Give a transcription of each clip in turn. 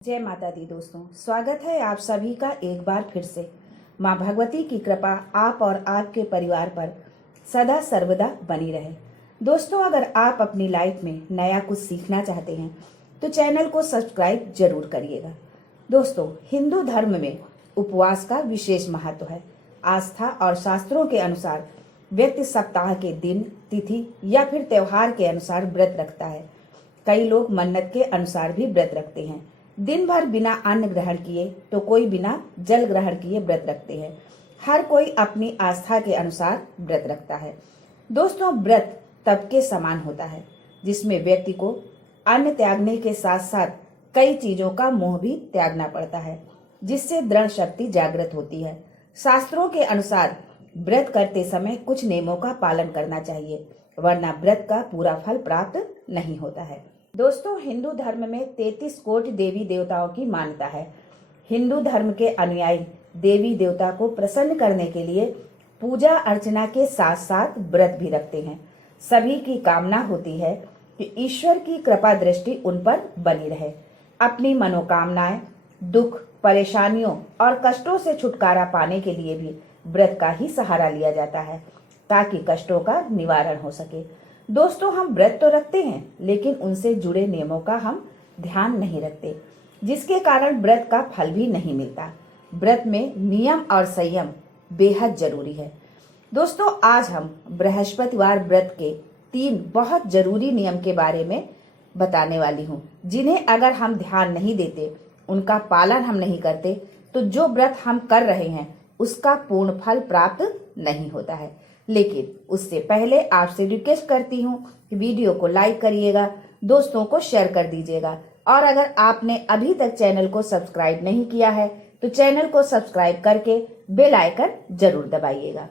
जय माता दी दोस्तों, स्वागत है आप सभी का एक बार फिर से। माँ भगवती की कृपा आप और आपके परिवार पर सदा सर्वदा बनी रहे। दोस्तों, अगर आप अपनी लाइफ में नया कुछ सीखना चाहते हैं तो चैनल को सब्सक्राइब जरूर करिएगा। दोस्तों, हिंदू धर्म में उपवास का विशेष महत्व है। आस्था और शास्त्रों के अनुसार व्यक्ति सप्ताह के दिन, तिथि या फिर त्योहार के अनुसार व्रत रखता है। कई लोग मन्नत के अनुसार भी व्रत रखते हैं। दिन भर बिना अन्न ग्रहण किए तो कोई बिना जल ग्रहण किए व्रत रखते हैं। हर कोई अपनी आस्था के अनुसार व्रत रखता है। दोस्तों, व्रत तप के समान होता है जिसमें व्यक्ति को अन्न त्यागने के साथ साथ कई चीजों का मोह भी त्यागना पड़ता है, जिससे दृढ़ शक्ति जागृत होती है। शास्त्रों के अनुसार व्रत करते समय कुछ नियमों का पालन करना चाहिए, वरना व्रत का पूरा फल प्राप्त नहीं होता है। दोस्तों, हिंदू धर्म में 33 कोटि देवी देवताओं की मान्यता है। हिंदू धर्म के अनुयायी देवी देवता को प्रसन्न करने के लिए पूजा अर्चना के साथ साथ व्रत भी रखते हैं। सभी की कामना होती है कि ईश्वर की कृपा दृष्टि उन पर बनी रहे। अपनी मनोकामनाएं, दुख, परेशानियों और कष्टों से छुटकारा पाने के लिए भी व्रत का ही सहारा लिया जाता है, ताकि कष्टों का निवारण हो सके। दोस्तों, हम व्रत तो रखते हैं, लेकिन उनसे जुड़े नियमों का हम ध्यान नहीं रखते, जिसके कारण व्रत का फल भी नहीं मिलता। व्रत में नियम और संयम बेहद जरूरी है। दोस्तों, आज हम बृहस्पतिवार व्रत के 3 बहुत जरूरी नियम के बारे में बताने वाली हूँ, जिन्हें अगर हम ध्यान नहीं देते, उनका पालन हम नहीं करते, तो जो व्रत हम कर रहे हैं उसका पूर्ण फल प्राप्त नहीं होता है। लेकिन उससे पहले आपसे रिक्वेस्ट करती हूँ कि वीडियो को लाइक करिएगा, दोस्तों को शेयर कर दीजिएगा, और अगर आपने अभी तक चैनल को सब्सक्राइब नहीं किया है तो चैनल को सब्सक्राइब करके बेल आइकन जरूर दबाइएगा।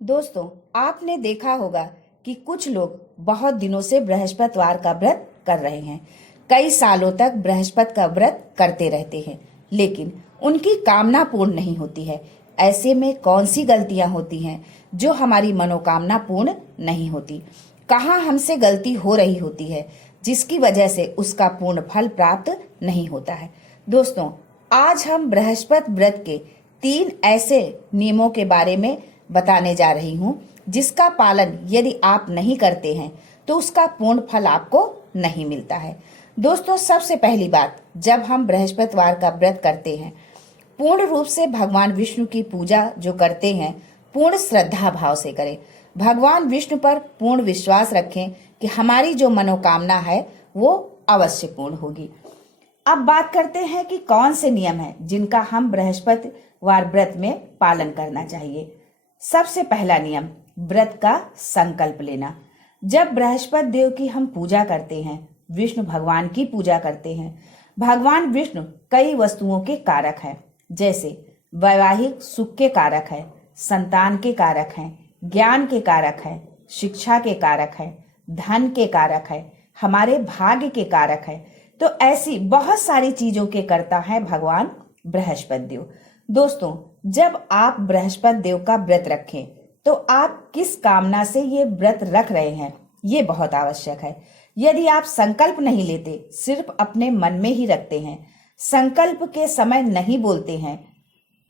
दोस्तों, आपने देखा होगा कि कुछ लोग बहुत दिनों से बृहस्पतिवार का व्रत कर रहे हैं। कई सालों तक बृहस्पति का व्रत करते रहते हैं, लेकिन उनकी कामना पूर्ण नहीं होती है। ऐसे में कौन सी गलतियां होती हैं जो हमारी मनोकामना पूर्ण नहीं होती? कहाँ हमसे गलती हो रही होती है जिसकी वजह से उसका पूर्ण फल प्राप्त नहीं होता है? दोस्तों, आज हम बृहस्पति व्रत के 3 ऐसे नियमों के बारे में बताने जा रही हूँ, जिसका पालन यदि आप नहीं करते हैं तो उसका पूर्ण फल आपको नहीं मिलता है। दोस्तों, सबसे पहली बात, जब हम बृहस्पतिवार का व्रत करते हैं, पूर्ण रूप से भगवान विष्णु की पूजा जो करते हैं, पूर्ण श्रद्धा भाव से करें। भगवान विष्णु पर पूर्ण विश्वास रखें कि हमारी जो मनोकामना है वो अवश्य पूर्ण होगी। अब बात करते हैं कि कौन से नियम हैं जिनका हम बृहस्पतिवार व्रत में पालन करना चाहिए। सबसे पहला नियम, व्रत का संकल्प लेना। जब बृहस्पति देव की हम पूजा करते हैं, विष्णु भगवान की पूजा करते हैं, भगवान विष्णु कई वस्तुओं के कारक हैं, जैसे वैवाहिक सुख के कारक है, संतान के कारक हैं, ज्ञान के कारक है, शिक्षा के कारक है, धन के कारक है, हमारे भाग्य के कारक है। तो ऐसी बहुत सारी चीजों के कर्ता है भगवान बृहस्पति देव। दोस्तों, जब आप बृहस्पति देव का व्रत रखें तो आप किस कामना से ये व्रत रख रहे हैं, ये बहुत आवश्यक है। यदि आप संकल्प नहीं लेते, सिर्फ अपने मन में ही रखते हैं, संकल्प के समय नहीं बोलते हैं,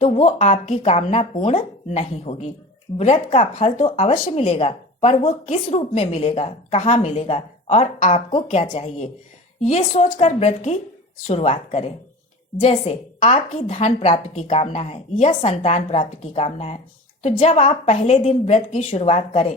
तो वो आपकी कामना पूर्ण नहीं होगी। व्रत का फल तो अवश्य मिलेगा, पर वो किस रूप में मिलेगा, कहाँ मिलेगा और आपको क्या चाहिए, ये सोचकर व्रत की शुरुआत करें। जैसे आपकी धन प्राप्ति की कामना है या संतान प्राप्ति की कामना है, तो जब आप पहले दिन व्रत की शुरुआत करें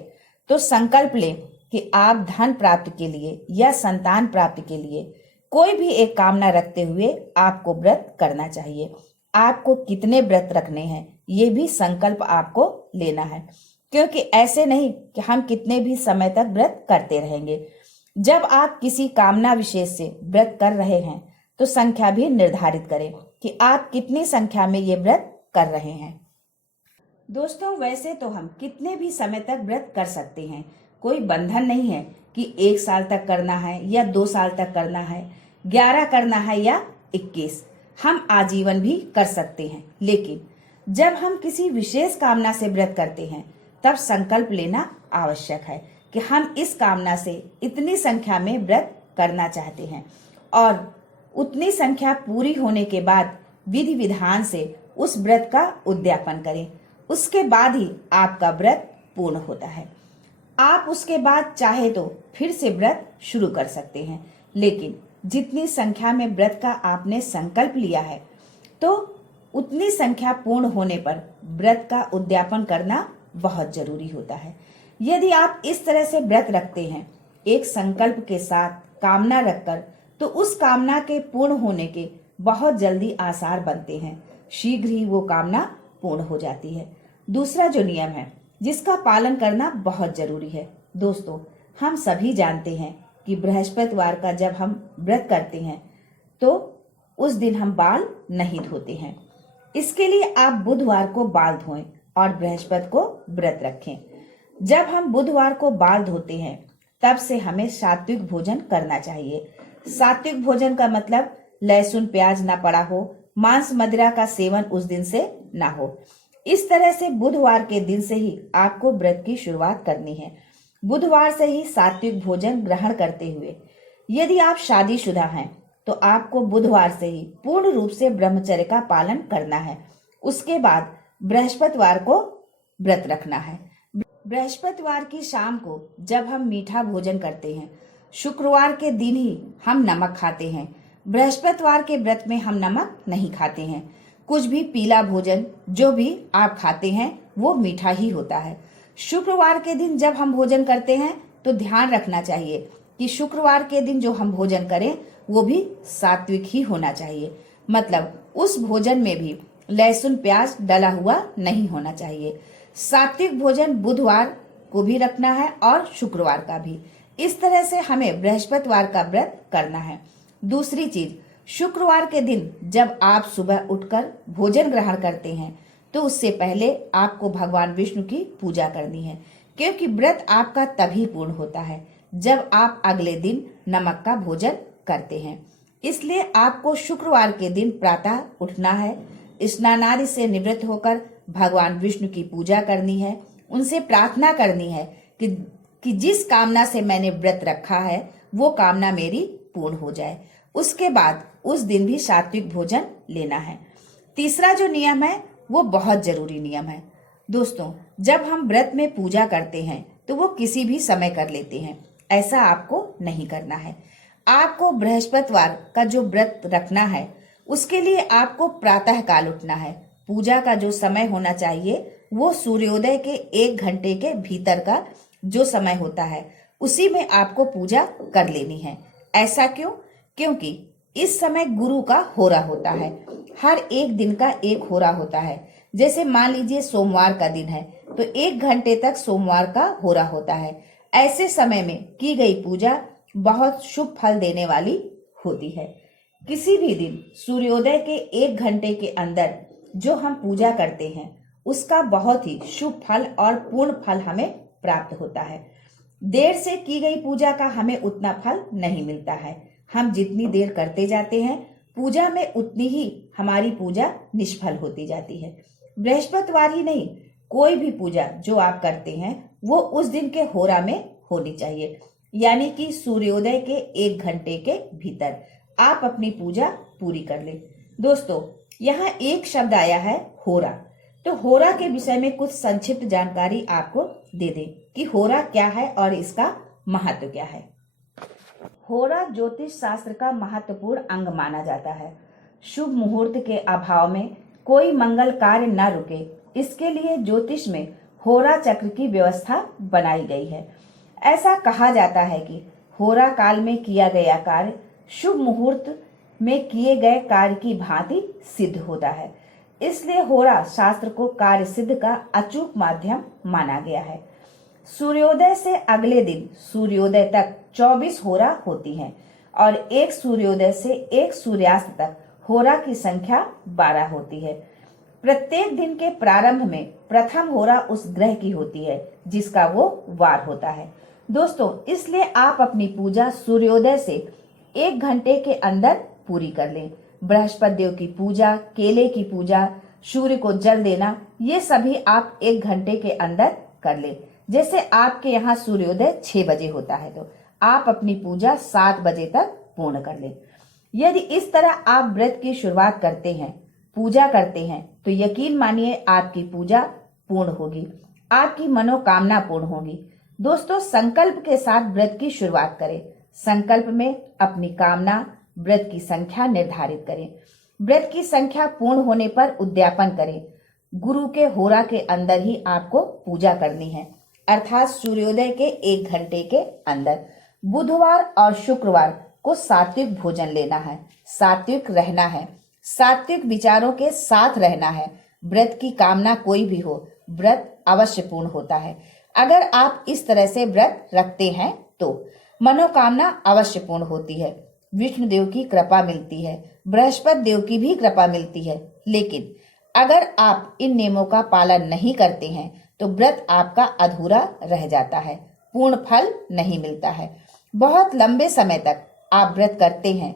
तो संकल्प लें कि आप धन प्राप्ति के लिए या संतान प्राप्ति के लिए कोई भी एक कामना रखते हुए आपको व्रत करना चाहिए। आपको कितने व्रत रखने हैं ये भी संकल्प आपको लेना है, क्योंकि ऐसे नहीं कि हम कितने भी समय तक व्रत करते रहेंगे। जब आप किसी कामना विशेष से व्रत कर रहे हैं तो संख्या भी निर्धारित करें कि आप कितनी संख्या में ये व्रत कर रहे हैं। दोस्तों, वैसे तो हम कितने भी समय तक व्रत कर सकते हैं, कोई बंधन नहीं है कि 1 साल तक करना है या 2 साल तक करना है, 11 करना है या 21। हम आजीवन भी कर सकते हैं। लेकिन जब हम किसी विशेष कामना से व्रत करते हैं तब संकल्प लेना आवश्यक है कि हम इस कामना से इतनी संख्या में व्रत करना चाहते हैं, और उतनी संख्या पूरी होने के बाद विधि विधान से उस व्रत का उद्यापन करें। उसके बाद ही आपका व्रत पूर्ण होता है। आप उसके बाद चाहे तो फिर से व्रत शुरू कर सकते हैं, लेकिन जितनी संख्या में व्रत का आपने संकल्प लिया है तो उतनी संख्या पूर्ण होने पर व्रत का उद्यापन करना बहुत जरूरी होता है। यदि आप इस तरह से व्रत रखते हैं, एक संकल्प के साथ कामना रखकर, तो उस कामना के पूर्ण होने के बहुत जल्दी आसार बनते हैं। शीघ्र ही वो कामना पूर्ण हो जाती है। दूसरा जो नियम है जिसका पालन करना बहुत जरूरी है। दोस्तों, हम सभी जानते हैं कि बृहस्पतिवार का जब हम व्रत करते हैं तो उस दिन हम बाल नहीं धोते हैं। इसके लिए आप बुधवार को बाल धोएं और बृहस्पति को व्रत रखें। जब हम बुधवार को बाल धोते हैं तब से हमें सात्विक भोजन करना चाहिए। सात्विक भोजन का मतलब लहसुन प्याज ना पड़ा हो, मांस मदिरा का सेवन उस दिन से ना हो। इस तरह से बुधवार के दिन से ही आपको व्रत की शुरुआत करनी है। बुधवार से ही सात्विक भोजन ग्रहण करते हुए यदि आप शादीशुदा हैं तो आपको बुधवार से ही पूर्ण रूप से ब्रह्मचर्य का पालन करना है। उसके बाद बृहस्पतिवार को व्रत रखना है। बृहस्पतिवार की शाम को जब हम मीठा भोजन करते हैं, शुक्रवार के दिन ही हम नमक खाते हैं। बृहस्पतिवार के व्रत में हम नमक नहीं खाते हैं। कुछ भी पीला भोजन जो भी आप खाते हैं वो मीठा ही होता है। शुक्रवार के दिन जब हम भोजन करते हैं तो ध्यान रखना चाहिए कि शुक्रवार के दिन जो हम भोजन करें वो भी सात्विक ही होना चाहिए। मतलब उस भोजन में भी लहसुन प्याज डला हुआ नहीं होना चाहिए। सात्विक भोजन बुधवार को भी रखना है और शुक्रवार का भी। इस तरह से हमें बृहस्पतिवार का व्रत करना है। दूसरी चीज, शुक्रवार के दिन जब आप सुबह उठकर भोजन ग्रहण करते हैं तो उससे पहले आपको भगवान विष्णु की पूजा करनी है, क्योंकि व्रत आपका तभी पूर्ण होता है जब आप अगले दिन नमक का भोजन करते हैं। इसलिए आपको शुक्रवार के दिन प्रातः उठना है, स्नानादि से निवृत्त होकर भगवान विष्णु की पूजा करनी है, उनसे प्रार्थना करनी है कि जिस कामना से मैंने व्रत रखा है वो कामना मेरी पूर्ण हो जाए। उसके बाद उस दिन भी सात्विक भोजन लेना है। तीसरा जो नियम है वो बहुत जरूरी नियम है। दोस्तों, जब हम व्रत में पूजा करते हैं तो वो किसी भी समय कर लेते हैं, ऐसा आपको नहीं करना है। आपको बृहस्पतिवार का जो व्रत रखना है उसके लिए आपको प्रातः काल उठना है। पूजा का जो समय होना चाहिए वो सूर्योदय के 1 घंटे के भीतर का जो समय होता है उसी में आपको पूजा कर लेनी है। ऐसा क्यों? क्योंकि इस समय गुरु का होरा होता है। हर एक दिन का एक होरा होता है। जैसे मान लीजिए सोमवार का दिन है तो 1 घंटे तक सोमवार का होरा होता है। ऐसे समय में की गई पूजा बहुत शुभ फल देने वाली होती है। किसी भी दिन सूर्योदय के 1 घंटे के अंदर जो हम पूजा करते हैं उसका बहुत ही शुभ फल और पूर्ण फल हमें प्राप्त होता है। देर से की गई पूजा का हमें उतना फल नहीं मिलता है। हम जितनी देर करते जाते हैं पूजा में उतनी ही हमारी पूजा निष्फल होती जाती है। बृहस्पतिवार ही नहीं, कोई भी पूजा जो आप करते हैं वो उस दिन के होरा में होनी चाहिए, यानी कि सूर्योदय के 1 घंटे के भीतर आप अपनी पूजा पूरी कर लें। दोस्तों, यहाँ एक शब्द आया है होरा, तो होरा के विषय में कुछ संक्षिप्त जानकारी आपको दे दें कि होरा क्या है और इसका महत्व क्या है। होरा ज्योतिष शास्त्र का महत्वपूर्ण अंग माना जाता है। शुभ मुहूर्त के अभाव में कोई मंगल कार्य न रुके, इसके लिए ज्योतिष में होरा चक्र की व्यवस्था बनाई गई है। ऐसा कहा जाता है कि होरा काल में किया गया कार्य शुभ मुहूर्त में किए गए कार्य की भांति सिद्ध होता है। इसलिए होरा शास्त्र को कार्य सिद्ध का अचूक माध्यम माना गया है। सूर्योदय से अगले दिन सूर्योदय तक 24 होरा होती हैं और एक सूर्योदय से एक सूर्यास्त तक होरा की संख्या 12 होती है। प्रत्येक दिन के प्रारंभ में प्रथम होरा उस ग्रह की होती है जिसका वो वार होता है। दोस्तों, इसलिए आप अपनी पूजा सूर्योदय से 1 घंटे के अंदर पूरी कर लें। बृहस्पति देव की पूजा, केले की पूजा, सूर्य को जल देना, ये सभी आप 1 घंटे के अंदर कर लें। जैसे आपके यहाँ सूर्योदय 6 बजे होता है तो आप अपनी पूजा 7 बजे तक पूर्ण कर लें। यदि इस तरह आप व्रत की शुरुआत करते हैं, पूजा करते हैं, तो यकीन मानिए आपकी पूजा पूर्ण होगी, आपकी मनोकामना पूर्ण होगी। दोस्तों, संकल्प के साथ व्रत की शुरुआत करें। संकल्प में अपनी कामना, व्रत की संख्या निर्धारित करें। व्रत की संख्या पूर्ण होने पर उद्यापन करें। गुरु के होरा के अंदर ही आपको पूजा करनी है, अर्थात सूर्योदय के 1 घंटे के अंदर। बुधवार और शुक्रवार को सात्विक भोजन लेना है, सात्विक रहना है, सात्विक विचारों के साथ रहना है। व्रत की कामना कोई भी हो, व्रत अवश्य पूर्ण होता है। अगर आप इस तरह से व्रत रखते हैं तो मनोकामना अवश्य पूर्ण होती है, विष्णु देव की कृपा मिलती है, बृहस्पति देव की भी कृपा मिलती है। लेकिन अगर आप इन नियमों का पालन नहीं करते हैं तो व्रत आपका अधूरा रह जाता है, पूर्ण फल नहीं मिलता है। बहुत लंबे समय तक आप व्रत करते हैं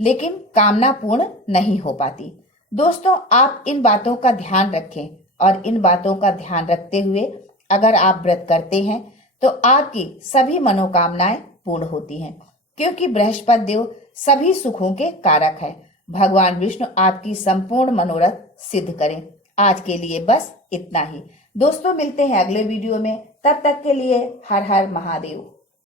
लेकिन कामना पूर्ण नहीं हो पाती। दोस्तों, आप इन बातों का ध्यान रखें और इन बातों का ध्यान रखते हुए अगर आप व्रत करते हैं तो आपकी सभी मनोकामनाएं पूर्ण होती हैं, क्योंकि बृहस्पति देव सभी सुखों के कारक है। भगवान विष्णु आपकी संपूर्ण मनोरथ सिद्ध करें। आज के लिए बस इतना ही। दोस्तों, मिलते हैं अगले वीडियो में। तब तक के लिए हर हर महादेव।